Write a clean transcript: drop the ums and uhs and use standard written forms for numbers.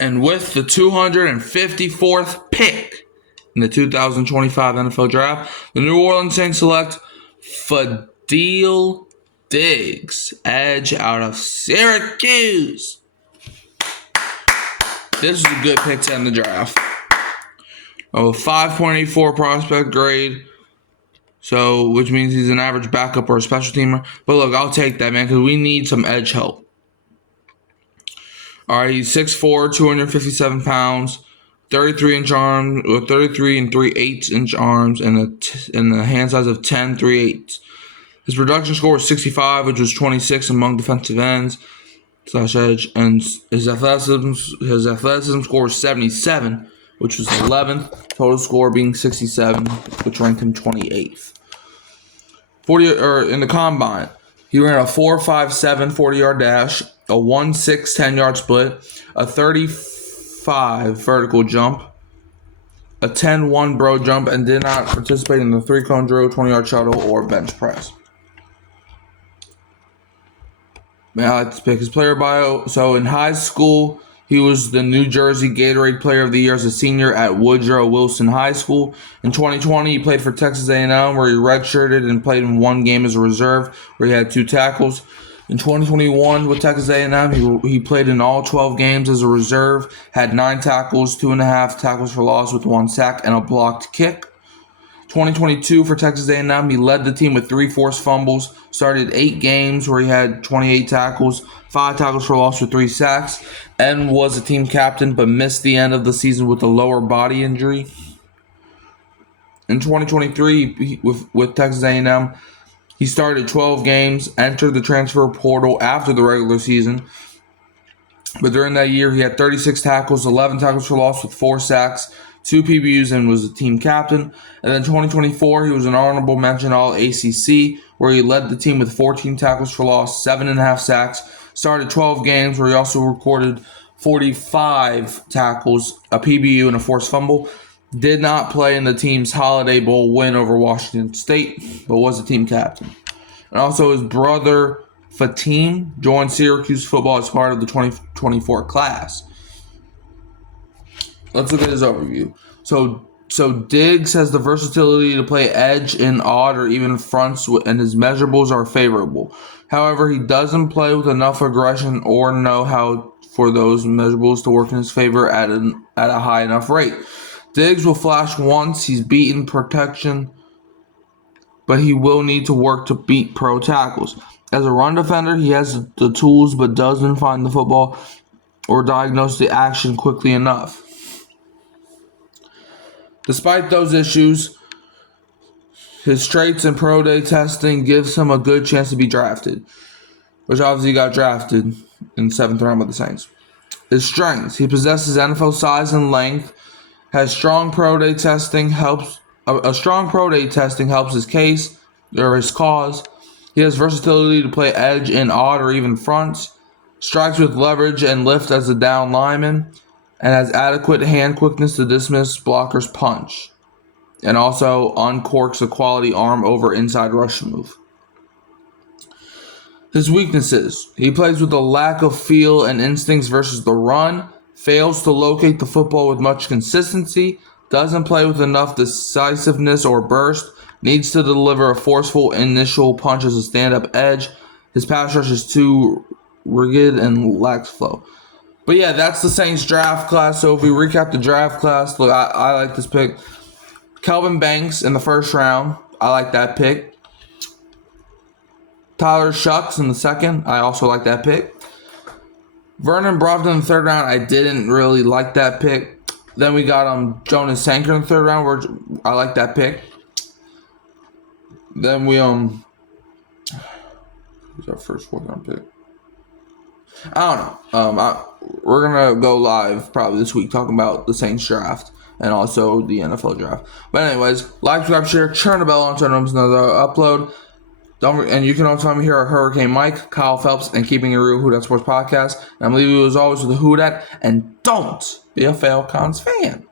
And with the 254th pick in the 2025 NFL Draft, the New Orleans Saints select Fadil Diggs, edge out of Syracuse. This is a good pick to end the draft. A 5.84 prospect grade, so which means he's an average backup or a special teamer. But look, I'll take that, man, because we need some edge help. All right, he's 6'4", 257 pounds, 33-inch arms, or 33 and 3/8-inch arms, and a hand size of 10 3/8. His production score was 65, which was 26 among defensive ends / edge, and his athleticism score was 77, which was 11th. Total score being 67, which ranked him 28th. In the combine, he ran a 4.57 40-yard dash, a 1.6 10-yard split, a 35 vertical jump, a 10-1 bro jump, and did not participate in the 3-cone drill, 20-yard shuttle, or bench press. Man, I like to pick his player bio. So in high school, he was the New Jersey Gatorade Player of the Year as a senior at Woodrow Wilson High School. In 2020, he played for Texas A&M, where he redshirted and played in one game as a reserve, where he had 2 tackles. In 2021, with Texas A&M, he played in all 12 games as a reserve, had 9 tackles, 2.5 tackles for loss with 1 sack, and a blocked kick. 2022 for Texas A&M, he led the team with 3 forced fumbles, started 8 games where he had 28 tackles, 5 tackles for loss with 3 sacks, and was a team captain but missed the end of the season with a lower body injury. In 2023, with Texas A&M, he started 12 games, entered the transfer portal after the regular season, but during that year he had 36 tackles, 11 tackles for loss with 4 sacks, 2 PBUs, and was a team captain. And then 2024, he was an honorable mention All-ACC, where he led the team with 14 tackles for loss, 7.5 sacks, started 12 games where he also recorded 45 tackles, a PBU, and a forced fumble. Did not play in the team's Holiday Bowl win over Washington State, but was a team captain. And also his brother, Fatim, joined Syracuse football as part of the 2024 class. Let's look at his overview. So Diggs has the versatility to play edge in odd or even fronts, and his measurables are favorable. However, he doesn't play with enough aggression or know how for those measurables to work in his favor at a high enough rate. Diggs will flash once he's beaten protection, but he will need to work to beat pro tackles. As a run defender, he has the tools but doesn't find the football or diagnose the action quickly enough. Despite those issues, his traits and pro day testing gives him a good chance to be drafted, which obviously got drafted in the 7th round by the Saints. His strengths: he possesses NFL size and length, has strong pro day testing, helps his case or his cause. He has versatility to play edge in odd or even fronts, strikes with leverage and lift as a down lineman, and has adequate hand quickness to dismiss blockers' punch, and also uncorks a quality arm over inside rush move. His weaknesses: he plays with a lack of feel and instincts versus the run, fails to locate the football with much consistency, doesn't play with enough decisiveness or burst, needs to deliver a forceful initial punch as a stand-up edge. His pass rush is too rigid and lacks flow. But yeah, that's the Saints draft class. So if we recap the draft class, look, I like this pick. Kelvin Banks in the 1st round. I like that pick. Tyler Shucks in the 2nd. I also like that pick. Vernon Brogdon in the 3rd round. I didn't really like that pick. Then we got Jonas Sanker in the 3rd round. Where I like that pick. Then we who's our first 4th round pick? I don't know. We're going to go live probably this week talking about the Saints draft and also the NFL draft. But anyways, like, subscribe, share, turn the bell on so I don't miss another upload. And you can also find me here at Hurricane Mike, Kyle Phelps, and Keeping It Real Who Dat Sports Podcast. And I'm leaving you as always with the Who Dat. And don't be a Falcons fan.